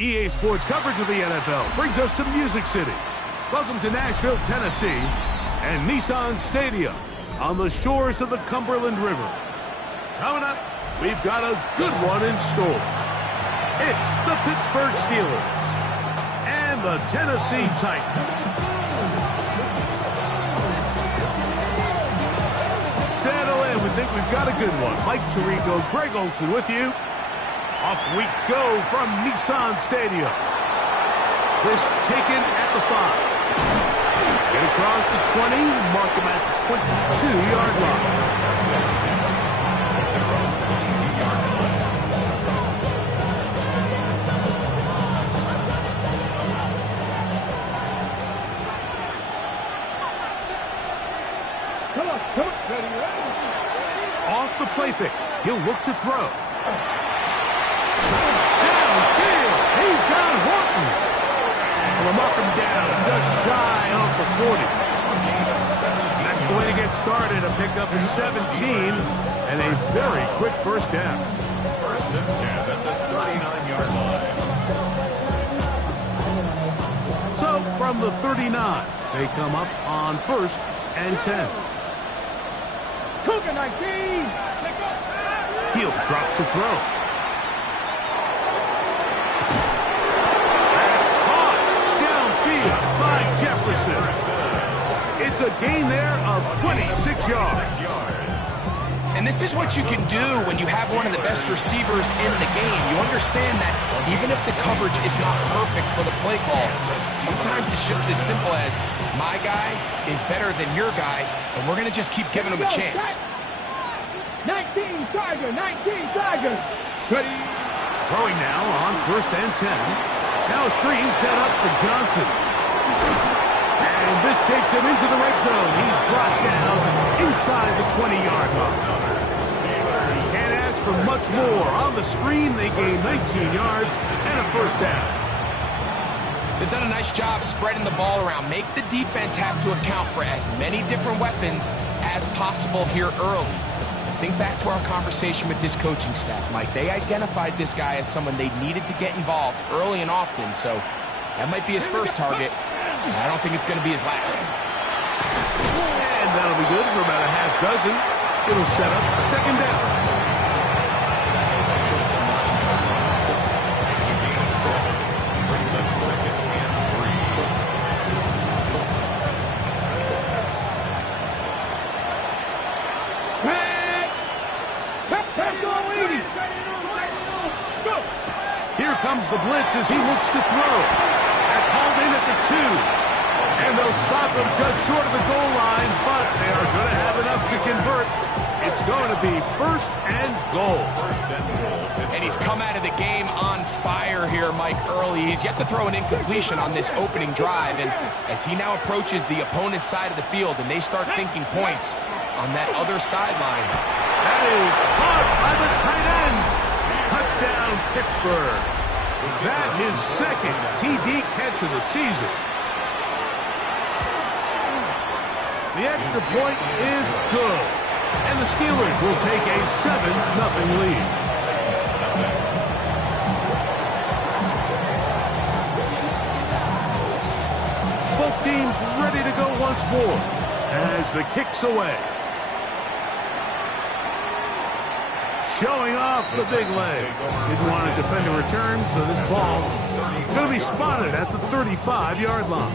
EA Sports coverage of the NFL brings us to Music City. Welcome to Nashville, Tennessee, and Nissan Stadium on the shores of the Cumberland River. Coming up, we've got a good one in store. It's the Pittsburgh Steelers and the Tennessee Titans. Settle in. We think we've got a good one. Mike Tirico, Greg Olsen with you. Off we go from Nissan Stadium. This taken at the 5. Get across the 20. Mark him at the 22-yard line. Off the play fake. He'll look to throw. Downfield. He's got Horton. And we'll mark him down just shy of the 40. That's the way to get started. A pickup of 17 and a very quick first down. First and 10 at the 39-yard line. So from the 39, they come up on 1st and 10. Cougar 19. He'll drop to throw. That's caught downfield by Jefferson. It's a gain there of 26 yards. And this is what you can do when you have one of the best receivers in the game. You understand that even if the coverage is not perfect for the play call, sometimes it's just as simple as my guy is better than your guy, and we're going to just keep giving him a chance. 19 Tiger, 19 Tiger. Ready. Throwing now on 1st and 10. Now a screen set up for Johnson. And this takes him into the red zone. He's brought down inside the 20-yard line. Can't ask for much more. On the screen, they gain 19 yards and a first down. They've done a nice job spreading the ball around. Make the defense have to account for as many different weapons as possible here early. Think back to our conversation with this coaching staff, Mike. They identified this guy as someone they needed to get involved early and often, so that might be his first target. I don't think it's going to be his last. And that'll be good for about a half dozen. It'll set up a second down. Here comes the blitz as he looks to throw. That's hauled in at the 2. And they'll stop him just short of the goal line, but they are going to have enough to convert. It's going to be 1st and goal. And he's come out of the game on fire here, Mike, early. He's yet to throw an incompletion on this opening drive. And as he now approaches the opponent's side of the field and they start thinking points on that other sideline. That is caught by the tight ends. Touchdown, Pittsburgh. That his second TD catch of the season. The extra point is good. And the Steelers will take a 7-0 lead. Both teams ready to go once more as the kick's away. Showing off the big leg. Didn't want to defend a return, so this ball is going to be spotted at the 35-yard line.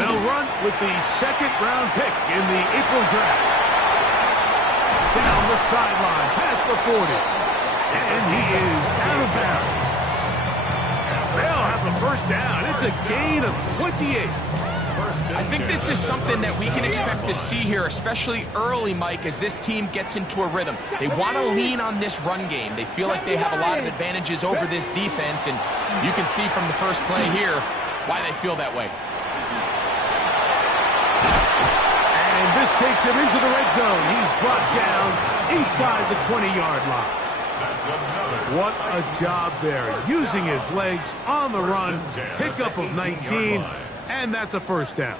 They'll run with the second-round pick in the April draft. Down the sideline, past the 40. And he is out of bounds. They'll have the first down. It's a gain of 28. I think this is something that we can expect to see here, especially early, Mike, as this team gets into a rhythm. They want to lean on this run game. They feel like they have a lot of advantages over this defense, and you can see from the first play here why they feel that way. And this takes him into the red zone. He's brought down inside the 20-yard line. What a job there, using his legs on the run, pickup of 19, And that's a first down.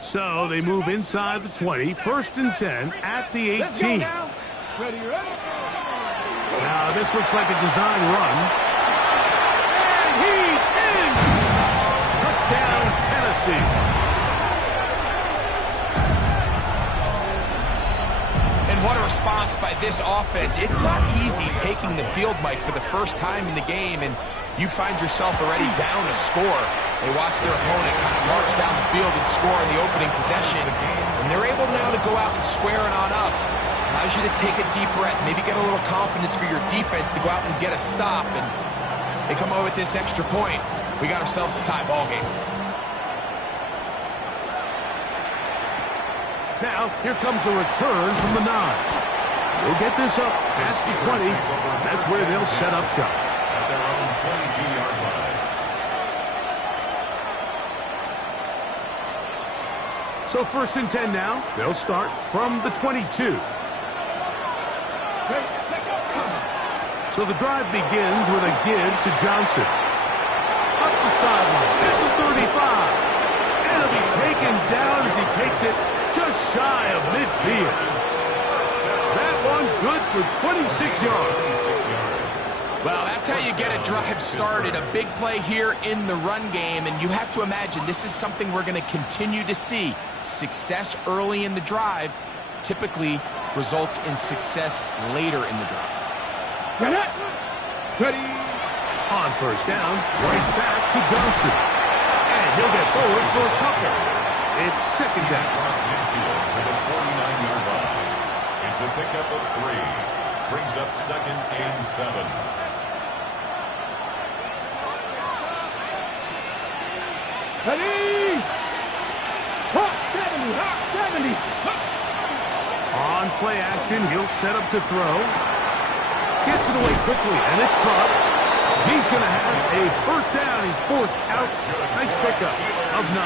So they move inside the 20, 1st and 10 at the 18. Now This looks like a design run. And he's in! Touchdown, Tennessee. And what a response by this offense. It's not easy taking the field, Mike, for the first time in the game, and you find yourself already down a score. They watch their opponent kind of march down the field and score on the opening possession, and they're able now to go out and square it on up. Allows you to take a deep breath, maybe get a little confidence for your defense to go out and get a stop, and they come away with this extra point. We got ourselves a tie ball game. Now, here comes a return from the 9. They'll get this up past the 20. That's where they'll set up shop. At their own 22-yard line. So 1st and 10 now. They'll start from the 22. So the drive begins with a give to Johnson. Up the sideline at the 35. And he'll be taken down as he takes it just shy of midfield. That one good for 26 yards. Well, that's how you get a drive started. A big play here in the run game, and you have to imagine this is something we're going to continue to see. Success early in the drive typically results in success later in the drive. Ready. On 1st down, right back to Johnson. And he'll get forward for a couple. It's 2nd down. Across midfield to the 49-yard line. It's a pickup of 3. Brings up 2nd and 7. Ready. Hot 70. On play action, he'll set up to throw. Gets it away quickly, and it's caught. He's going to have a 1st down. He's forced out. Nice pickup of 9.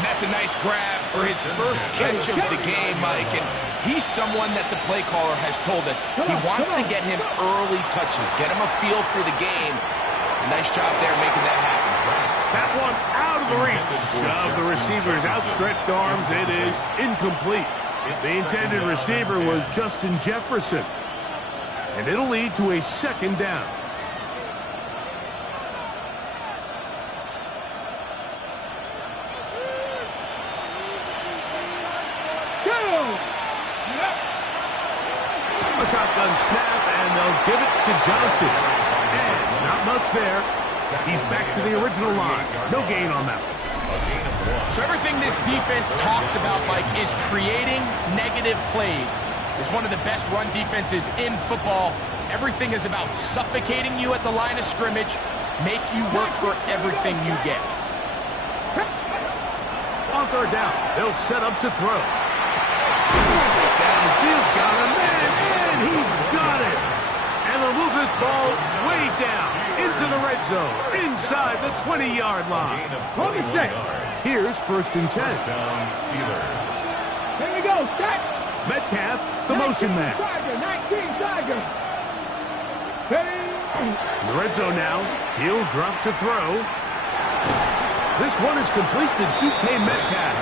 And that's a nice grab for his first catch of the game, Mike. And he's someone that the play caller has told us he wants to get him early touches, get him a feel for the game. Nice job there making that happen. That one out of the reach of the receiver's outstretched arms. It is incomplete. The intended receiver was Justin Jefferson. And it'll lead to a 2nd down. A shotgun snap, and they'll give it to Johnson. And not much there. He's back to the original line. No gain on that one. So everything this defense talks about, Mike, is creating negative plays. It's one of the best run defenses in football. Everything is about suffocating you at the line of scrimmage, make you work for everything you get. On 3rd down, they'll set up to throw. Downfield, got him, and he's got it. And they'll move this ball way down into the red zone, inside the 20-yard line. 26. Here's 1st and 10. First down, Steelers. Here we go. Set. Metcalf, the motion man. Tiger. 19 Tiger. Ready. In the red zone now, he'll drop to throw. This one is complete to DK Metcalf.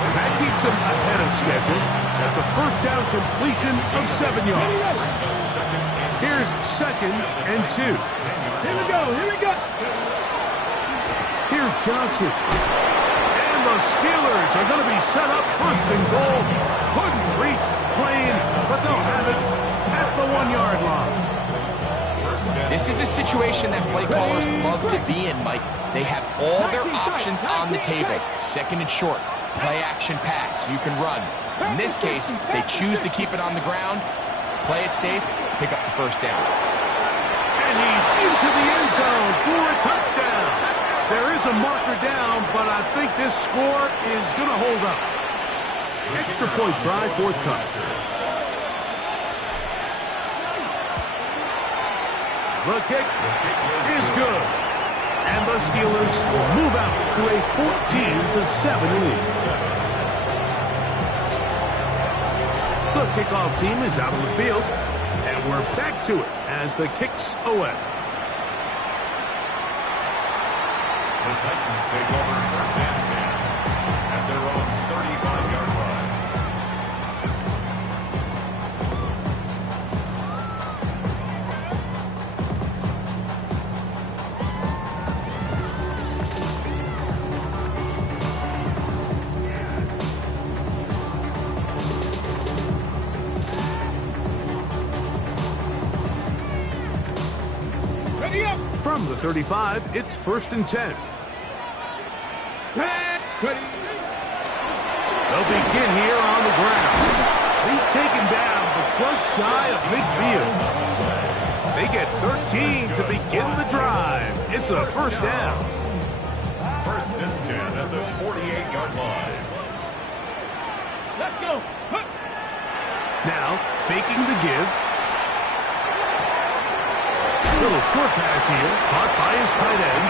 And that keeps him ahead of schedule. That's a 1st down completion of 7 yards. Here's 2nd and 2. Here we go. Here's Johnson. And the Steelers are going to be set up 1st and goal. Couldn't reach Plain, but they'll have it at the 1-yard line. This is a situation that play callers love to be in, Mike. They have all their options on the table. 2nd and short, play action pass, you can run. In this case, they choose to keep it on the ground, play it safe, pick up the 1st down. And he's into the end zone for a touchdown. There is a marker down, but I think this score is going to hold up. Extra point try forthcoming. The kick is good. And the Steelers move out to a 14-7 lead. The kickoff team is out on the field. And we're back to it as the kick's away. The Titans take over first and 10 at their own 35-yard line. Ready up. From the 35, it's first and 10. Ready. They'll begin here on the ground. He's taken down, but just shy of midfield. They get 13 to begin the drive. It's a first down. First and 10 at the 48-yard line. Let's go. Hup. Now, faking the give. Little short pass here, caught by his tight end.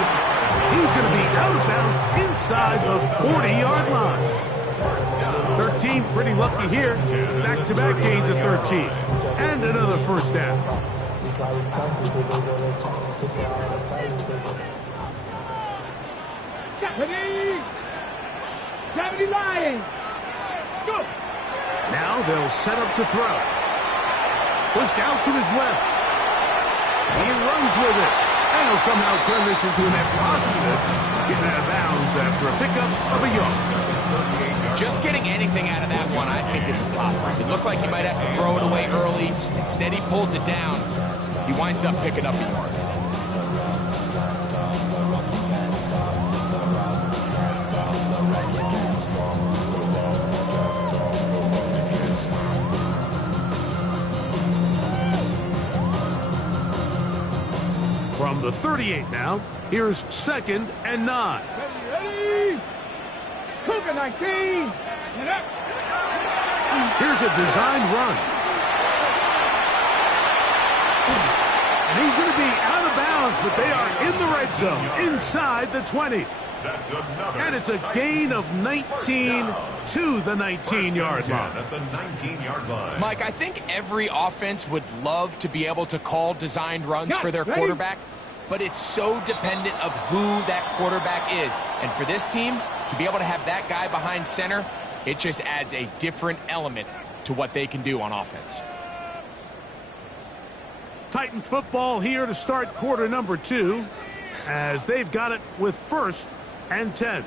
He's going to be out of bounds inside the 40-yard line. 13, pretty lucky here. Back-to-back gains of 13. And another first down. Ready. Gravity Lion. Go. Now they'll set up to throw. Pushed out to his left. He runs with it. And he'll somehow turn this into a net positive. Getting out of bounds after a pickup of a yard. Just getting anything out of that one, I think, is impossible. It looked like he might have to throw it away early. Instead, he pulls it down. He winds up picking up a yard. From the 38 now, here's second and 9. Ready. Cougar 19. Get up. Here's a designed run. And he's going to be out of bounds, but they are in the red zone, inside the 20. That's another. And it's a gain of 19 to the 19-yard line. At the 19-yard line. Mike, I think every offense would love to be able to call designed runs for their Ready? quarterback, but it's so dependent of who that quarterback is. And for this team, to be able to have that guy behind center, it just adds a different element to what they can do on offense. Titans football here to start quarter number 2, as they've got it with first and 10.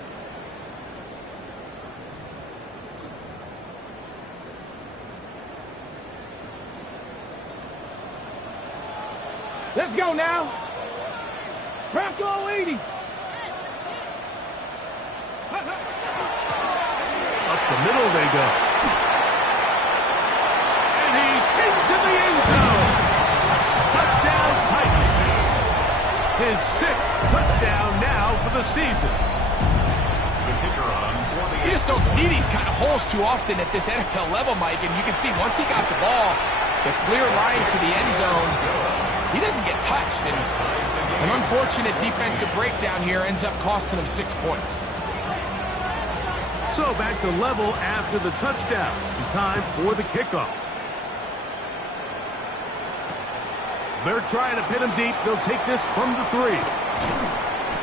Let's go now. Bronco 80. Up the middle they go. And he's into the end zone. Touchdown Titans. His 6th touchdown now for the season. The kicker on for the You just don't see these kind of holes too often at this NFL level, Mike, and you can see once he got the ball, the clear line to the end zone, he doesn't get touched, and an unfortunate defensive breakdown here ends up costing him 6 points. So back to level after the touchdown. Time for the kickoff. They're trying to pin him deep. They'll take this from the 3.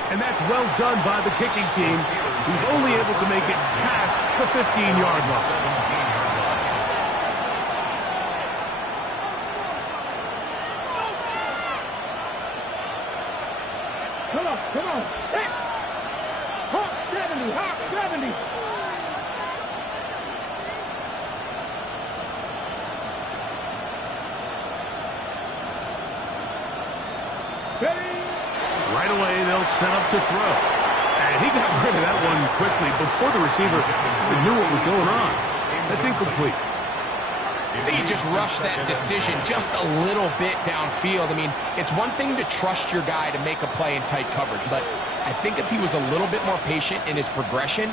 And that's well done by the kicking team, who's only able to make it past the 15-yard line. 17-yard line. Come on, come on. Hey. Hawk 70, Hawk 70. Ready. Right away, they'll set up to throw. And he got rid of that one quickly before the receiver even knew what was going on. That's incomplete. I think he just rushed that decision just a little bit downfield. I mean, it's one thing to trust your guy to make a play in tight coverage, but I think if he was a little bit more patient in his progression,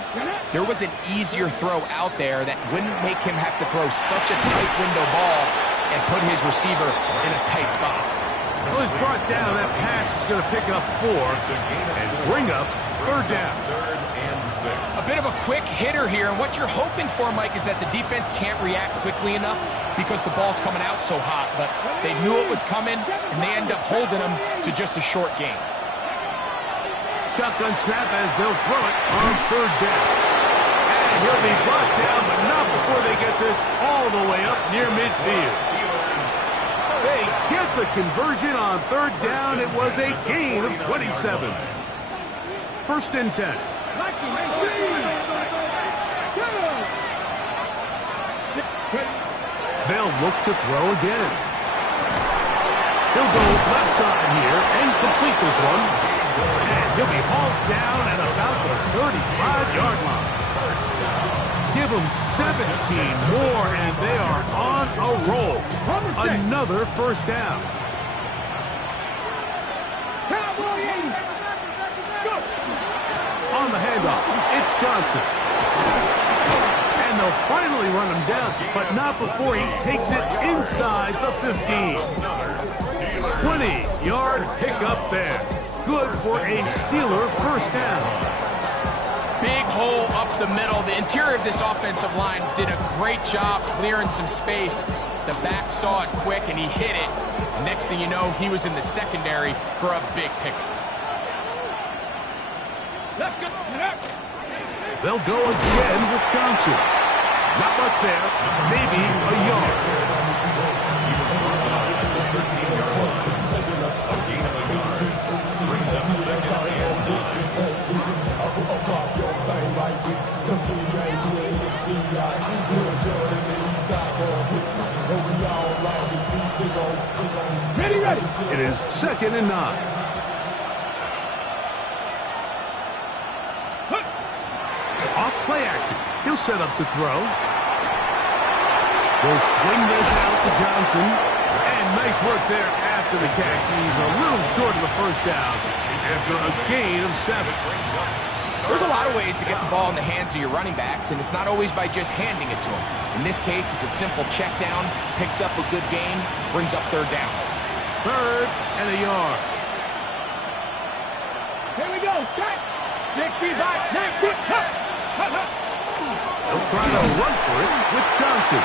there was an easier throw out there that wouldn't make him have to throw such a tight window ball and put his receiver in a tight spot. Well, he's brought down. That pass is going to pick up 4 and bring up third down. Third and 6. A bit of a quick hitter here, and what you're hoping for, Mike, is that the defense can't react quickly enough because the ball's coming out so hot, but they knew it was coming, and they end up holding them to just a short gain. Shotgun snap as they'll throw it on third down. And he'll be brought down, but not before they get this all the way up near midfield. They get the conversion on third down. It was a gain of 27. First and 10. They'll look to throw again. He'll go left side here and complete this one. And he'll be hauled down at about the 35-yard line. Give them 17 more, and they are on a roll. Another first down. On the handoff, it's Johnson. And they'll finally run him down, but not before he takes it inside the 15. 20-yard pickup there. Good for a Steeler first down. Big hole up the middle. The interior of this offensive line did a great job clearing some space. The back saw it quick, and he hit it. And next thing you know, he was in the secondary for a big pickup. They'll go again with Johnson. Not much there. Maybe a yard. Ready. It is 2nd and 9. Off play action. He'll set up to throw. They'll swing this out to Johnson. And nice work there after the catch. He's a little short of the first down after a gain of 7. There's a lot of ways to get the ball in the hands of your running backs, and it's not always by just handing it to them. In this case, it's a simple check down, picks up a good gain, brings up third down. 3rd and a yard. Here we go. Set. 65. They'll try to run for it with Johnson.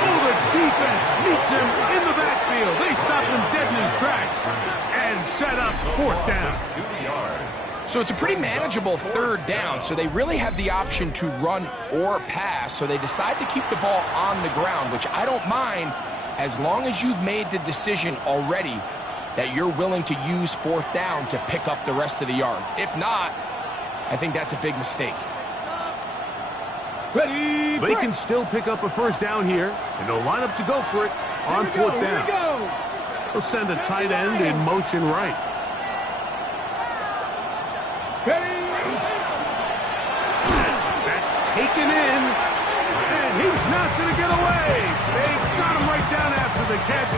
Oh, the defense meets him in the backfield. They stop him dead in his tracks and set up 4th down. So it's a pretty manageable third down, so they really have the option to run or pass, so they decide to keep the ball on the ground, which I don't mind as long as you've made the decision already that you're willing to use 4th down to pick up the rest of the yards. If not, I think that's a big mistake. Ready. They can still pick up a first down here, and they'll line up to go for it on 4th down. They'll send a tight end in motion right. That's taken in, and he's not going to get away. They got him right down after the catch.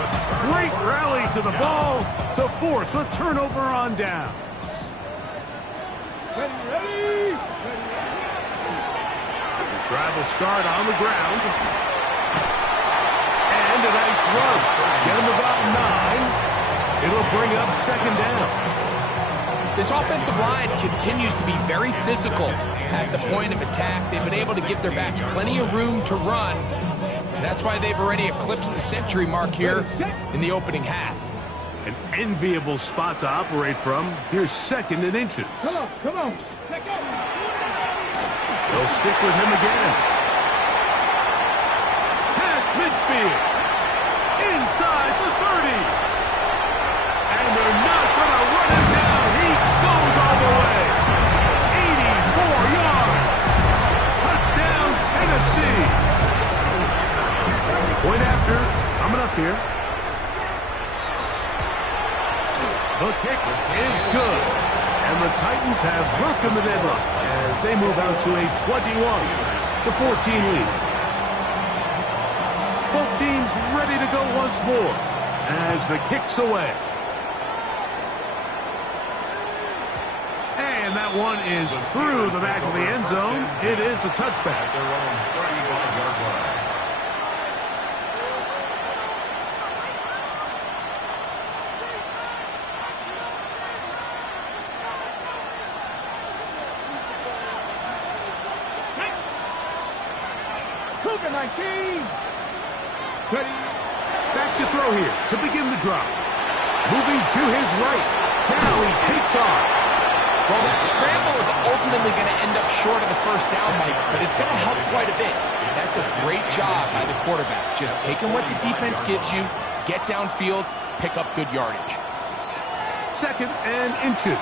Great rally to the ball to force a turnover on down. Ready. Drive will start on the ground. And a nice run. Get him about 9. It'll bring up 2nd down. This offensive line continues to be very physical at the point of attack. They've been able to give their backs plenty of room to run. That's why they've already eclipsed the century mark here in the opening half. An enviable spot to operate from. Here's 2nd and inches. Come on. They'll stick with him again. Past midfield. Inside the 30. And they're not going to run him down. He goes all the way. 84 yards. Touchdown, Tennessee. Point after. Coming up here. The kick is good. And the Titans have broken the deadlock as they move out to a 21-14 lead. Both teams ready to go once more as the kick's away. And that one is through the back of the end zone. It is a touchback. Their own 35-yard line. Cougar 19. Ready. Back to throw here to begin the drop. Moving to his right. Now he takes off. Well, that scramble is ultimately going to end up short of the first down, Mike, but it's going to help quite a bit. That's a great job by the quarterback. Just taking what the defense gives you, get downfield, pick up good yardage. 2nd and inches.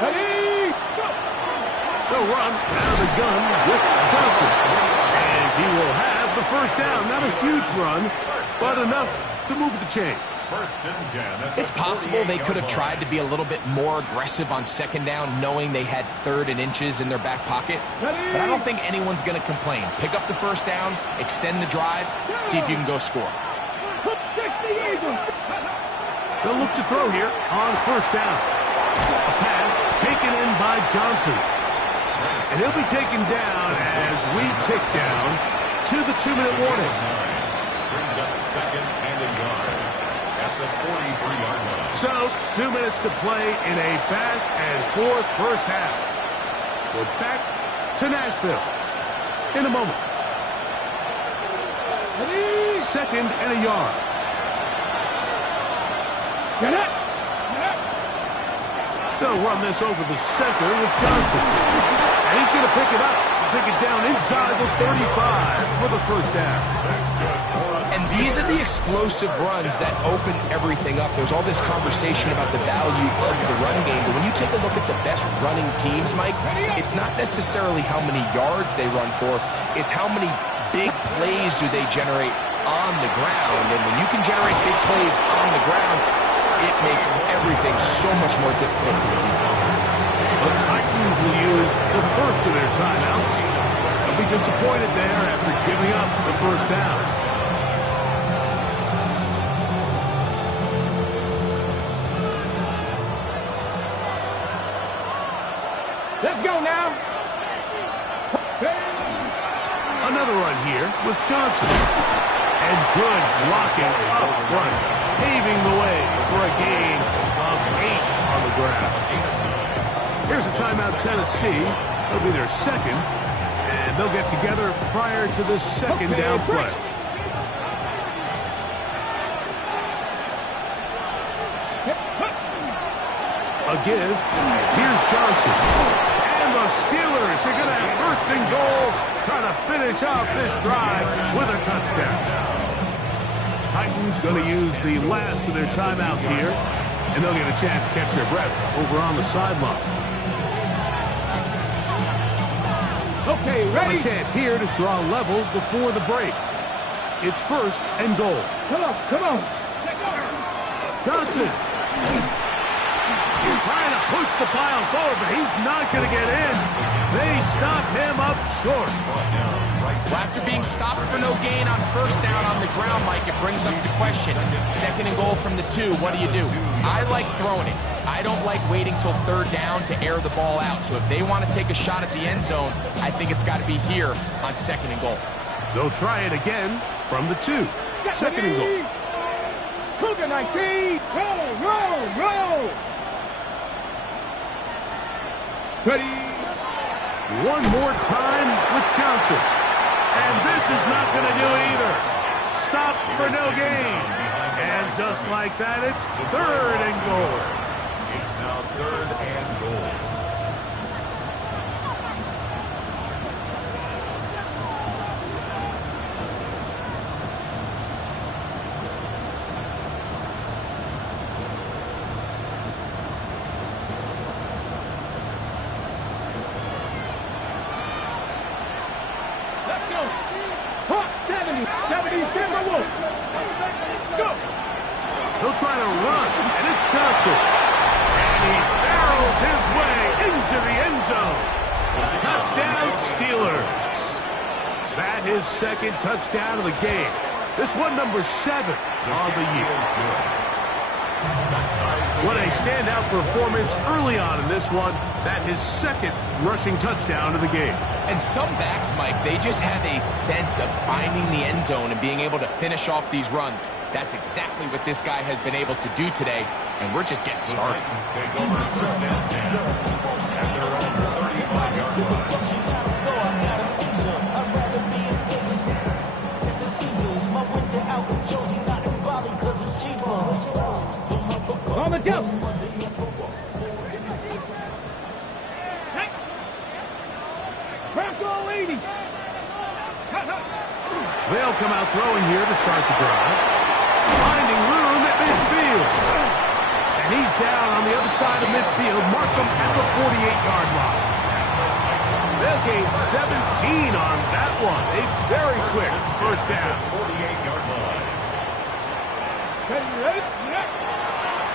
Ready. Go. They'll run out of the gun with Johnson. And he will have the first down. Not a huge run, but enough to move the chains. 1st and 10. It's possible they could have tried to be a little bit more aggressive on 2nd down, knowing they had 3rd and inches in their back pocket. But I don't think anyone's going to complain. Pick up the first down, extend the drive, see if you can go score. They'll look to throw here on 1st down. A pass taken in by Johnson. And he'll be taken down as we tick down to the 2-minute warning. Brings up 2nd and a yard at the 43-yard line. So, 2 minutes to play in a back and forth first half. We're back to Nashville in a moment. 2nd and a yard. Get it. They'll run this over the center with Johnson. And he's going to pick it up. Take it down inside the 35 for the first down. And these are the explosive runs that open everything up. There's all this conversation about the value of the run game, but when you take a look at the best running teams, Mike, it's not necessarily how many yards they run for, it's how many big plays do they generate on the ground. And when you can generate big plays on the ground, it makes everything so much more difficult for the defense. The Titans will use the first of their timeouts. They'll be disappointed there after giving us the first downs. Let's go now. Another run here with Johnson. And good blocking up front, paving the way for a gain of 8 on the ground. Here's a timeout, Tennessee. It'll be their 2nd, and they'll get together prior to the 2nd down play. A give. Here's Johnson. And the Steelers are going to have 1st and goal, trying to finish off this drive with a touchdown. Titans going to use the last of their timeouts here, and they'll get a chance to catch their breath over on the sideline. Okay, ready? A chance here to draw level before the break. It's 1st and goal. Come on. Johnson. Trying to push the pile forward, but he's not going to get in. They stop him up short. Well, after being stopped for no gain on 1st down on the ground, Mike, it brings up the question. 2nd and goal from the 2, what do you do? I like throwing it. I don't like waiting till 3rd down to air the ball out. So if they want to take a shot at the end zone, I think it's got to be here on 2nd and goal. They'll try it again from the 2. 2nd and goal. Cougar 19. Roll. Ready. One more time with Johnson. And this is not going to do either. Stop for no gain. And just like that, it's 3rd and goal. It's now 3rd and goal. Let's go. Hawk 70 Timberwolves. Go. He'll try to run, and it's Johnson. And he barrels his way into the end zone. Touchdown, Steelers. That his 2nd touchdown of the game. This one, number 7 on the year. What a standout performance early on in this one. That his 2nd rushing touchdown of the game. And some backs, Mike, they just have a sense of finding the end zone and being able to finish off these runs. That's exactly what this guy has been able to do today, and we're just getting started. Take over 1st and 10 at their own 35-yard line. Go. Hey. Bronco 80. They'll come out throwing here to start the drive. Finding room at midfield. And he's down on the other side of midfield. Mark him at the 48-yard line. They'll gain 17 on that one. A very quick first down. 48-yard line.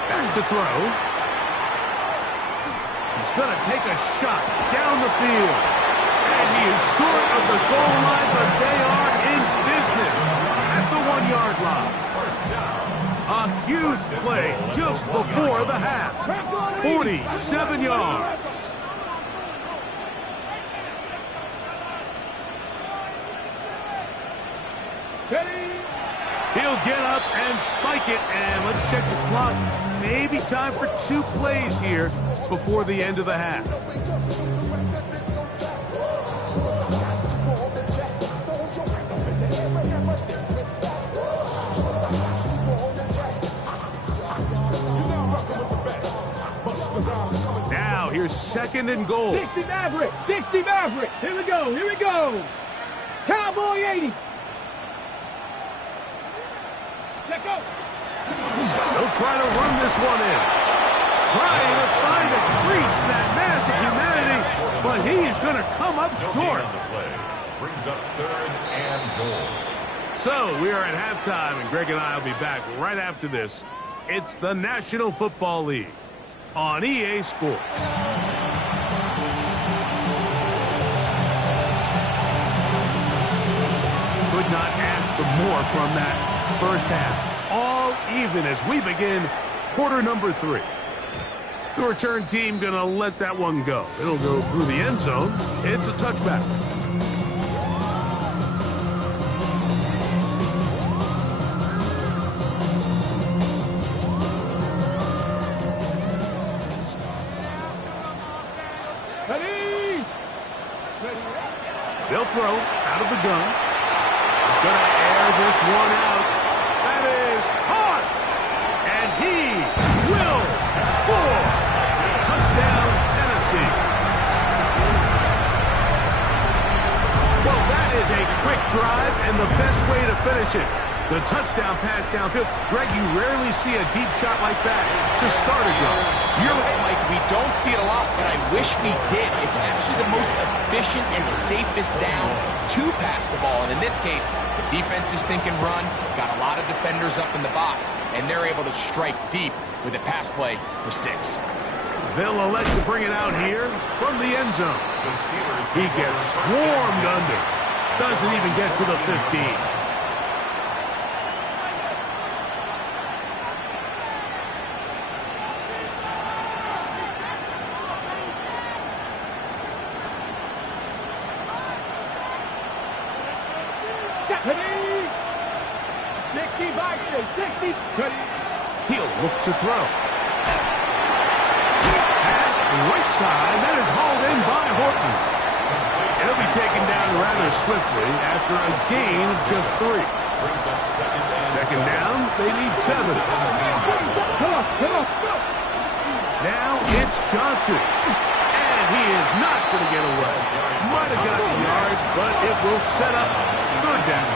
Back to throw. He's going to take a shot down the field. And he is short of the goal line, but they are in business at the 1-yard line. First down. A huge play just before the half. 47 yards. He'll get up and spike it, and let's check the clock. Maybe time for 2 plays here before the end of the half. Now, here's 2nd and goal. 60 Maverick. 60 Maverick. Here we go. Here we go. Cowboy 80. Let go. They'll try to run this one in. Trying to find a crease in that mass of humanity, but he is going to come up short. On the play. Brings up 3rd and goal. So we are at halftime, and Greg and I will be back right after this. It's the National Football League on EA Sports. Could not ask for more from that first half. All even as we begin quarter number 3. The return team going to let that one go. It'll go through the end zone. It's a touchback. They'll throw out of the gun. He's going to air this one out. That is caught. And he will score. Touchdown, Tennessee. Well, that is a quick drive and the best way to finish it. The touchdown pass downfield. Greg, you rarely see a deep shot like that to start a drive. You're right, Mike. We don't see it a lot, but I wish we did. It's actually the most efficient and safest down to pass the ball. And in this case, the defense is thinking run, got a lot of defenders up in the box, and they're able to strike deep with a pass play for 6. They'll elect to bring it out here from the end zone. He gets swarmed under. Doesn't even get to the 15. He'll look to throw. Pass right side. That is hauled in by Horton. It'll be taken down rather swiftly after a gain of just 3. Brings up Second down. They need 7. Come on. Now it's Johnson. And he is not going to get away. Might have got the yard, but it will set up 3rd down.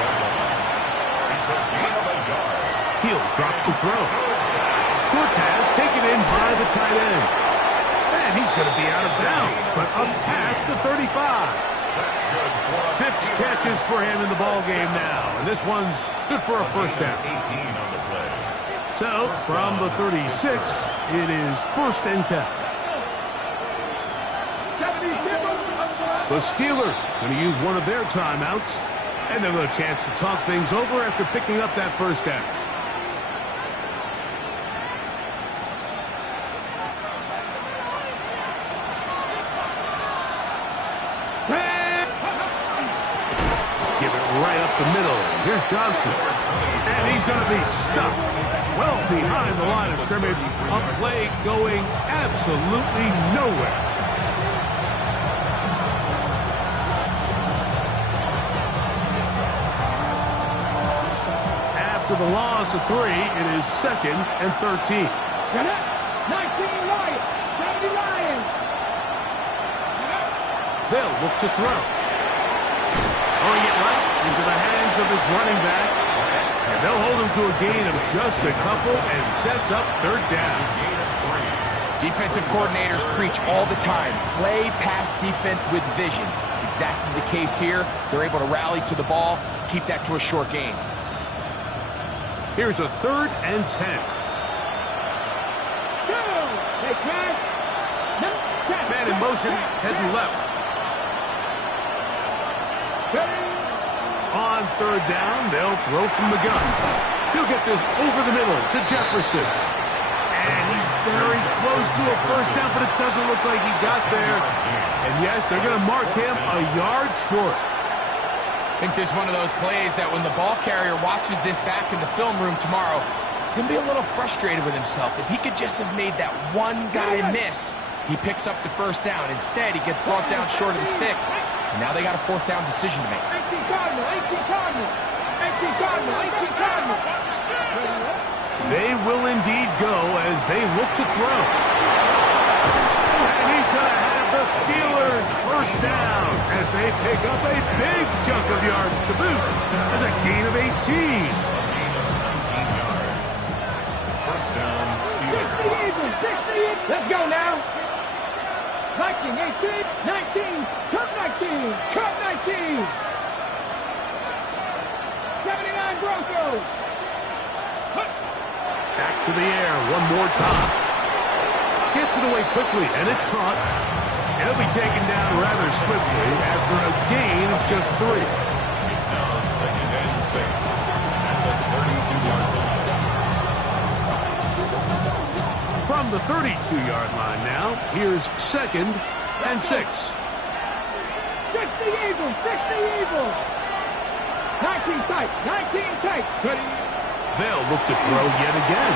He'll drop the throw. Short pass taken in by the tight end. And he's going to be out of bounds, but up past the 35. 6 catches for him in the ball game now. And this one's good for a first down. 18 on the play. So, from the 36, it is 1st and 10. The Steelers going to use one of their timeouts. And they'll have a chance to talk things over after picking up that first down. Give it right up the middle. Here's Johnson. And he's going to be stuck well behind the line of scrimmage. A play going absolutely nowhere. After the loss of 3, it is 2nd and 13. 19 Lions. 70 Lions. They'll look to throw. Throwing it right into the hands of his running back. And they'll hold him to a gain of just a couple and sets up third down. Defensive coordinators preach all the time, play pass defense with vision. It's exactly the case here. They're able to rally to the ball, keep that to a short gain. Here's a 3rd and 10. Go! They crash. Man in motion, heading left. On 3rd down, they'll throw from the gun. He'll get this over the middle to Jefferson. And he's very close to a first down, but it doesn't look like he got there. And yes, they're going to mark him a yard short. I think this is one of those plays that when the ball carrier watches this back in the film room tomorrow, he's going to be a little frustrated with himself. If he could just have made that one guy miss, he picks up the first down. Instead, he gets brought down short of the sticks. And now they got a 4th down decision to make. 18 Cardinal, 18 Cardinal. 18 Cardinal, 18 Cardinal. They will indeed go as they look to throw. And he's going to have the Steelers first down as they pick up a big chunk of yards to boot. That's a gain of 18. First down, Steelers. 60 Eagles, 60 Eagles. Let's go now. 19, 18, 19, cut 19, cut 19. 79 Broncos. Back to the air one more time. Gets it away quickly, and it's caught. And it'll be taken down rather swiftly after a gain of just 3. It's now 2nd and 6 at the 32-yard line. From the 32-yard line now, here's 2nd and 6. 60 Eagles, 60 Eagles. 19 tight, 19 tight. They'll look to throw yet again.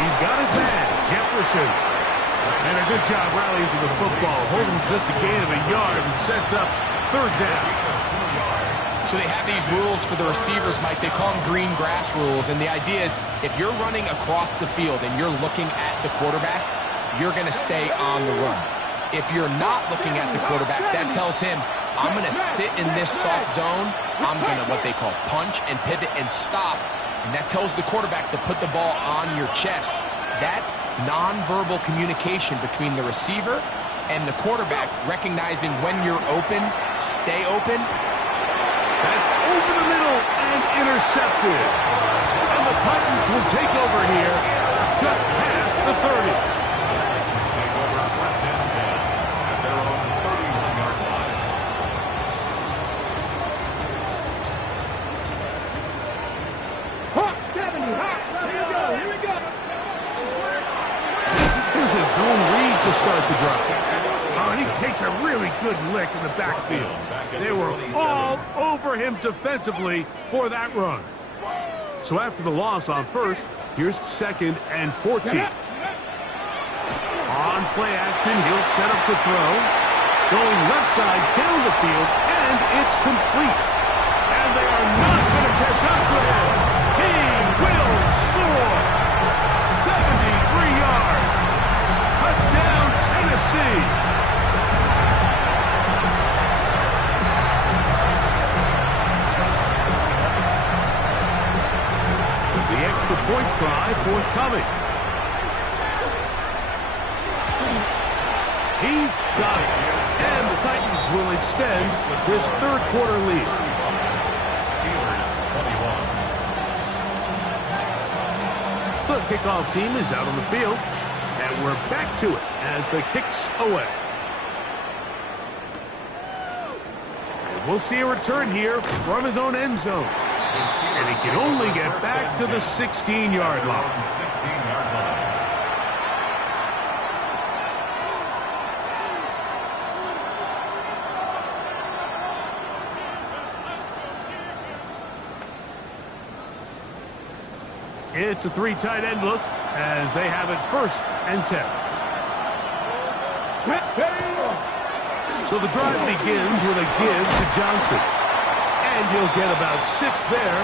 He's got his man, Jefferson. And a good job rallying to the football, holding just a gain of a yard and sets up 3rd down. So they have these rules for the receivers, Mike. They call them green grass rules. And the idea is if you're running across the field and you're looking at the quarterback, you're going to stay on the run. If you're not looking at the quarterback, that tells him, I'm going to sit in this soft zone. I'm going to what they call punch and pivot and stop. And that tells the quarterback to put the ball on your chest. That nonverbal communication between the receiver and the quarterback, recognizing when you're open, stay open. That's over the middle and intercepted. And the Titans will take over here just past the 30. Titans take over 1st and 10 at their own 31-yard line. Hawk 70, Hawk. Here we go, here we go. Here's a zone read to start the drive. Oh, and he takes a really good lick in the backfield. They were all over him defensively for that run. So after the loss on 1st, here's 2nd and 14. On play action, he'll set up to throw. Going left side down the field, and it's complete. And they are not going to catch up to him. He will score. 73 yards. Touchdown, Tennessee. The extra point try forthcoming. He's got it. And the Titans will extend this 3rd quarter lead. Steelers 21. The kickoff team is out on the field. And we're back to it as the kick's away. And we'll see a return here from his own end zone. And he can only get back to the 16-yard line. 16-yard line. It's a 3 tight end look as they have it 1st and 10. So the drive begins with a give to Johnson. And he'll get about 6 there,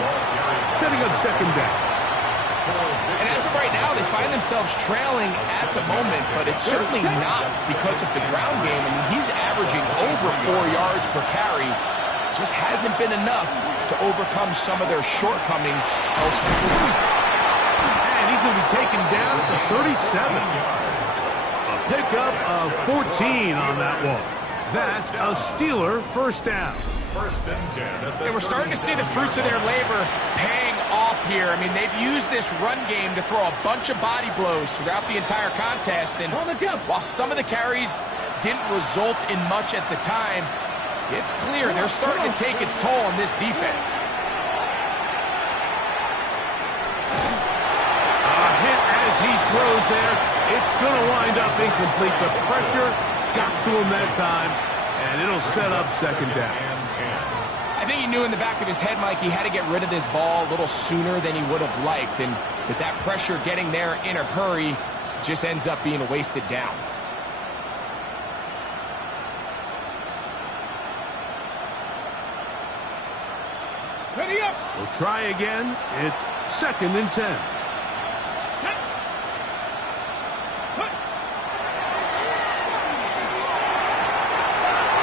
setting up 2nd down. And as of right now, they find themselves trailing at the moment, but it's certainly not because of the ground game. I mean, he's averaging over 4 yards per carry. Just hasn't been enough to overcome some of their shortcomings elsewhere. And he's going to be taken down at the 37. A pickup of 14 on that one. That's a Steeler first down. First and 10. And we're starting to see the fruits of their labor paying off here. I mean, they've used this run game to throw a bunch of body blows throughout the entire contest. And while some of the carries didn't result in much at the time, it's clear they're starting to take its toll on this defense. A hit as he throws there. It's going to wind up incomplete. The pressure got to him that time, and it'll set up second down. I think he knew in the back of his head, Mike, he had to get rid of this ball a little sooner than he would have liked. And with that pressure getting there in a hurry, it just ends up being a wasted down. Ready up. We'll try again. It's second and 10.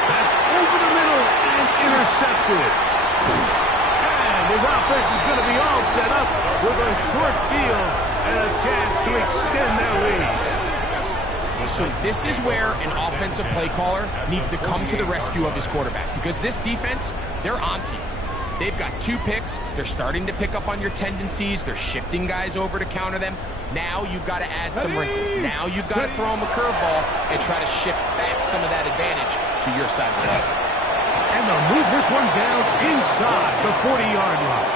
That's over the middle and intercepted. And his offense is going to be all set up with a short field and a chance to extend their lead. So this is where an offensive play caller needs to come to the rescue of his quarterback, because this defense, they're onto you. They've got 2 picks. They're starting to pick up on your tendencies. They're shifting guys over to counter them. Now you've got to add some wrinkles. Now you've got to throw them a curveball and try to shift back some of that advantage to your side of the ball. And they'll move this one down inside the 40-yard line.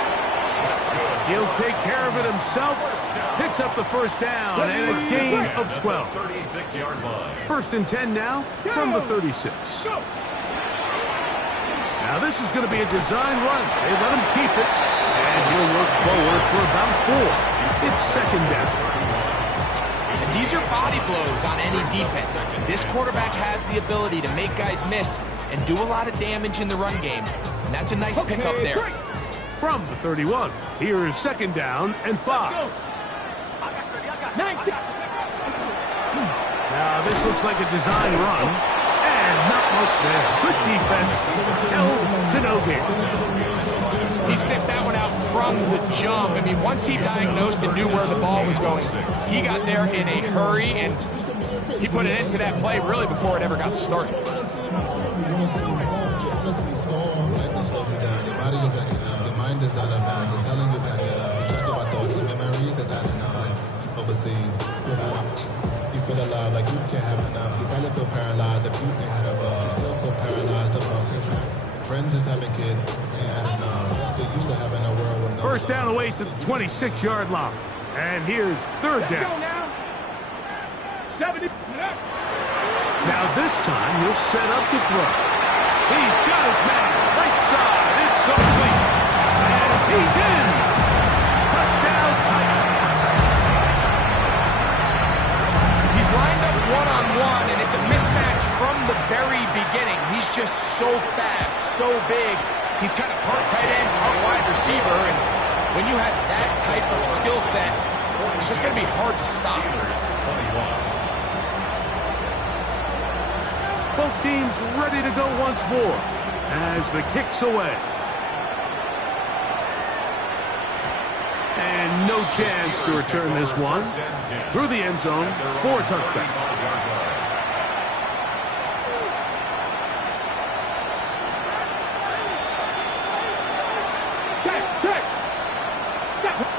He'll take care of it himself. Picks up the first down and a gain of 12. 36-yard line. First and 10 now from the 36. Now this is going to be a design run. They let him keep it, and he'll work forward for about 4. It's second down. And these are body blows on any defense. This quarterback has the ability to make guys miss and do a lot of damage in the run game. And that's a nice pickup there. From the 31, here is second down and 5. Now this looks like a design run. Not much there. Good defense. Held to no gain. He sniffed that one out from the jump. I mean, once he diagnosed and knew where the ball was going, he got there in a hurry, and he put an end to that play really before it ever got started. Your body is acting up. Your mind is out of bounds. It's telling you back it up. You check your thoughts and memories that's adding up. Like overseas, you feel alive like you can't have enough. You probably feel paralyzed if you ain't had a bug. You still feel paralyzed about track. Friends is having kids, ain't had enough. Still used to having a world with no first down away to the 26-yard line. And here's third down. Now this time he'll set up to throw. He's got his man right side. It's complete. And he's in. Touchdown Titans. He's lined up one-on-one, and it's a mismatch from the very beginning. He's just so fast, so big. He's kind of part tight end, part wide receiver, and when you have that type of skill set, it's just going to be hard to stop. Both teams ready to go once more as the kick's away. And no chance to return this one. Through the end zone for a touchback.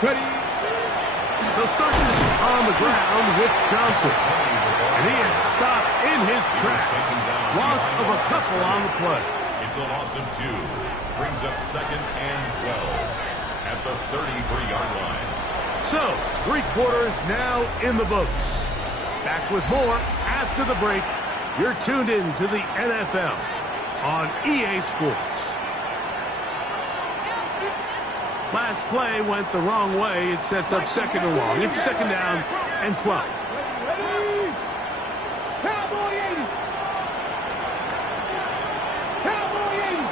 Ready. They'll start this on the ground with Johnson. And he is stopped in his tracks. Loss of a couple on the play. It's a loss of 2. Brings up second and 12 at the 33-yard line. So, 3 quarters now in the books. Back with more after the break. You're tuned in to the NFL on EA Sports. Last play went the wrong way. It sets up second and long. It's second down and 12. Cowboy 80. Cowboy 80.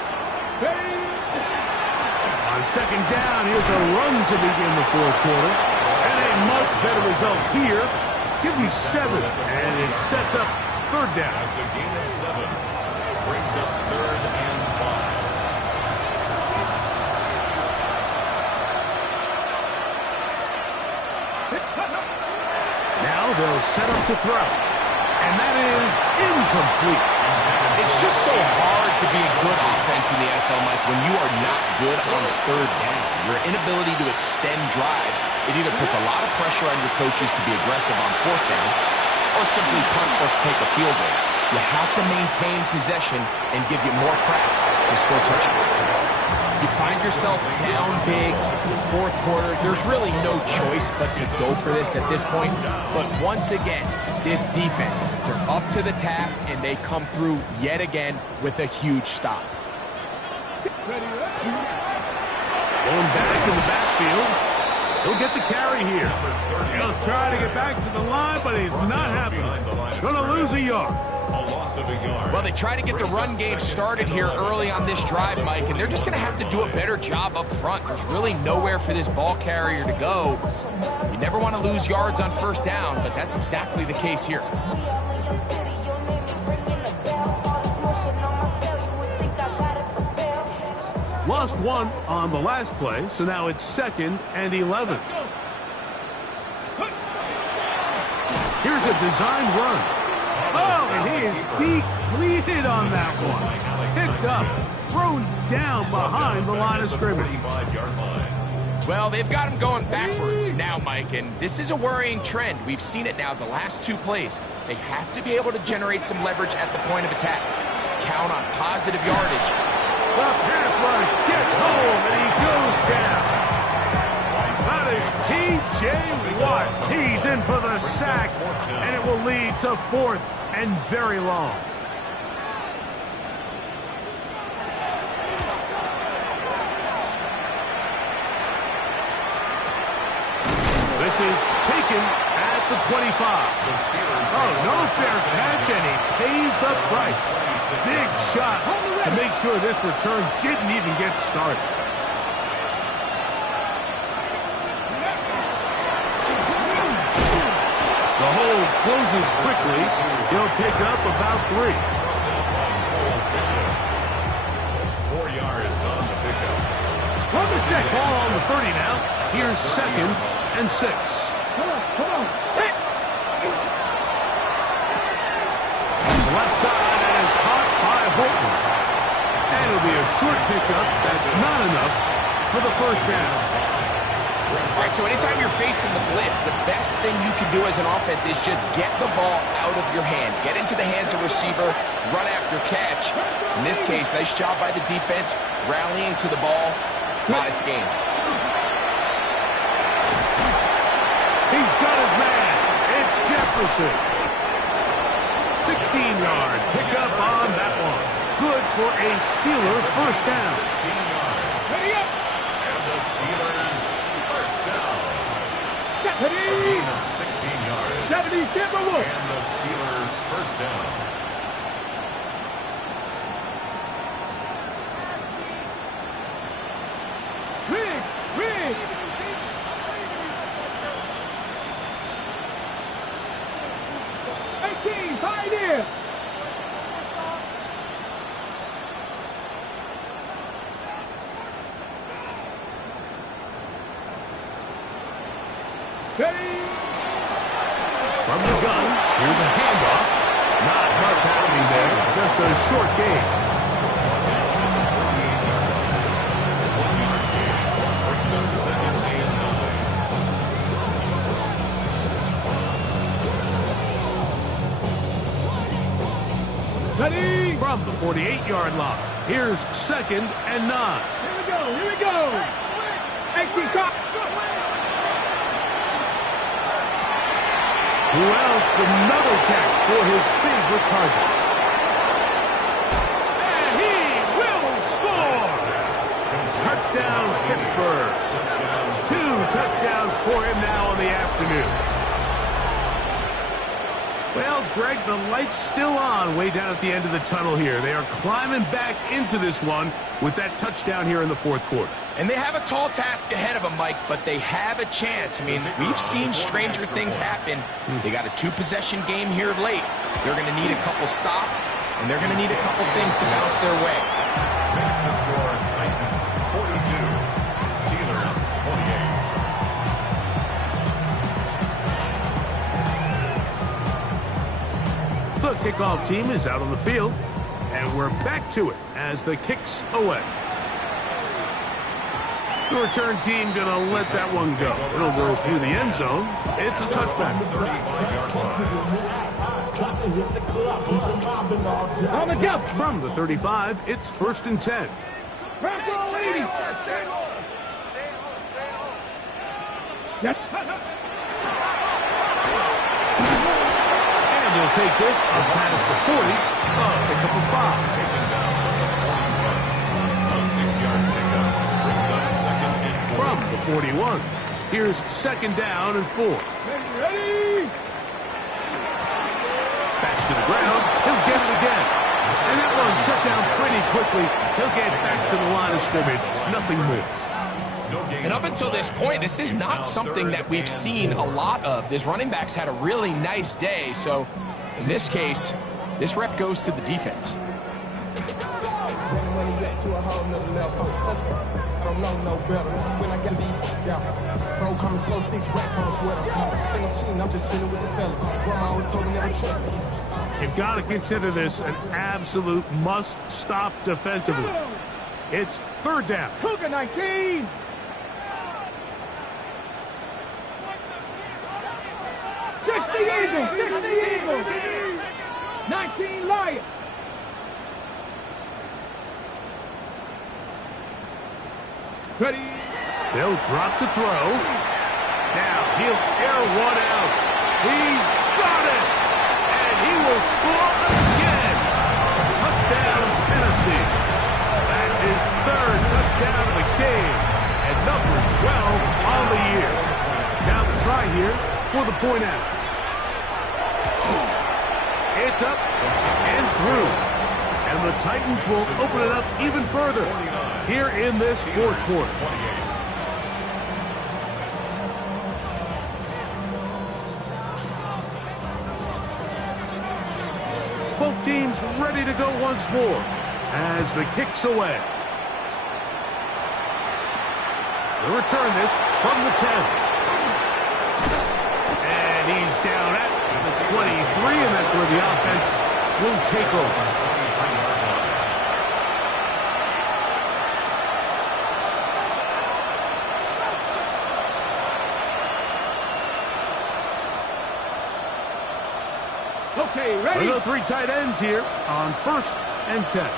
On second down, here's a run to begin the fourth quarter. And much better result here. Give you 7, and it sets up third down. That's a gain of 7. Brings up 3rd and 5. Now they'll set up to throw. And that is incomplete. It's just so hard to be a good offense in the NFL, Mike, when you are not good on third down. Your inability to extend drives, it either puts a lot of pressure on your coaches to be aggressive on fourth down or simply punt or take a field goal. You have to maintain possession and give you more cracks to score touchdowns. You find yourself down big, it's the fourth quarter, there's really no choice but to go for this at this point. But once again, this defense, they're up to the task and they come through yet again with a huge stop. Going back in the backfield. He'll get the carry here. He'll try to get back to the line, but he's not happening. Gonna lose a yard. A loss of a yard. Well, they try to get the run game started here early on this drive, Mike, and they're just going to have to do a better job up front. There's really nowhere for this ball carrier to go. You never want to lose yards on first down, but that's exactly the case here. Lost 1 on the last play, so now it's 2nd and 11. Here's a designed run. Oh, and he is depleted on that one. Picked up, thrown down behind the line of scrimmage. 45-yard line. Well, they've got him going backwards now, Mike, and this is a worrying trend. We've seen it now the last 2 plays. They have to be able to generate some leverage at the point of attack. Count on positive yardage. The pass rush gets home, and he goes down. That is T.J. Watt. He's in for the sack, and it will lead to 4th and very long. This is taken at the 25. Oh, no fair catch, and he pays the price. Big shot to make sure this return didn't even get started. The hold closes quickly. He'll pick up about 3. 4 yards on the pickup. Ball on the 30 now. Here's 2nd and 6. Come on. Hit. The left side, and is caught by Holton. And it'll be a short pickup. That's not enough for the first down. All right, so anytime you're facing the blitz, the best thing you can do as an offense is just get the ball out of your hand. Get into the hands of receiver, run after catch. In this case, nice job by the defense, rallying to the ball. Modest gain. He's got his man. It's Jefferson. 16-yard pickup on that one. Good for a Steeler first down. 16 yards. Ready up. And the Steelers first down. Ready. 16 yards. 70, Denver Wolf. And the Steelers first down. Rig. 18, Pioneer. Steady. From the gun, here's a handoff. Not much happening there, just a short gain. Brings up 2nd and 9. Ready. From the 48-yard line, here's 2nd and 9. Here we go. 18, cop. Wells, another catch for his favorite target. And he will score! Touchdown, Pittsburgh. 2 touchdowns for him now in the afternoon. Well, Greg, the light's still on way down at the end of the tunnel here. They are climbing back into this one with that touchdown here in the fourth quarter. And they have a tall task ahead of them, Mike, but they have a chance. I mean, we've seen stranger things happen. They got a two-possession game here late. They're going to need a couple stops, and they're going to need a couple things to bounce their way. Makes the score Titans 42, Steelers 28. The kickoff team is out on the field, and we're back to it as the kick's away. The return team going to let that one go. It'll go through the end zone. It's a touchback. 35-yard line. On the jump. From the 35, it's 1st and 10. Bronco leading. Yes. And he'll take this up past the 40. Pick up a 5. Taken down at the 41. A 6-yard pickup brings up second and 4. From the 41, here's 2nd down and 4. Ready. Back to the ground. He'll get it again. And that one shut down pretty quickly. He'll get back to the line of scrimmage. Nothing more. And up until this point, this is not something that we've seen a lot of. This running back's had a really nice day. So in this case, this rep goes to the defense. You've got to consider this an absolute must-stop defensively. It's 3rd down. Cougar 19. Six the Eagles. 19 Lions. Ready. They'll drop to throw. Now he'll air one out. He's got it! And he will score again. Touchdown, Tennessee. That's his 3rd touchdown of the game. And number 12 on the year. Now the try here for the point after. It's up and through. And the Titans will open it up even further here in this fourth quarter. Both teams ready to go once more as the kick's away. They'll return this from the 10. And he's down at the 23, and that's where the offense will take over. Okay, ready. We'll go 3 tight ends here on 1st and 10.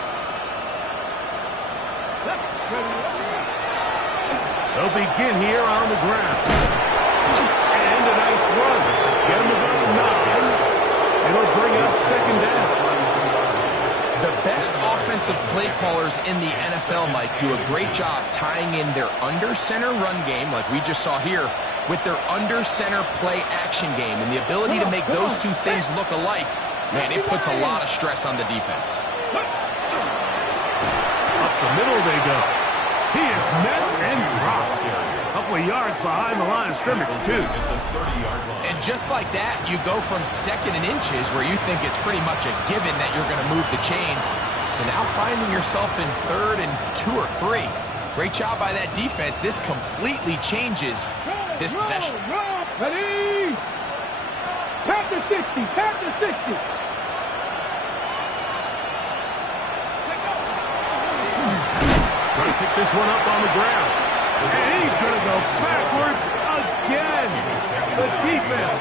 They'll begin here on the ground. And a nice run. Get him about 9. It'll bring up 2nd down. The best offensive play callers in the NFL, Mike, do a great job tying in their under-center run game, like we just saw here, with their under-center play action game. And the ability to make those two things look alike, man, it puts a lot of stress on the defense. Up the middle they go. He is met and dropped. A couple of yards behind the line of scrimmage, too. And just like that, you go from 2nd and inches, where you think it's pretty much a given that you're going to move the chains, to now finding yourself in 3rd and 2 or 3. Great job by that defense. This completely changes this possession. Ready. Past the 60. Past the 60. Trying to pick this one up on the ground. And he's going to go backwards again. The defense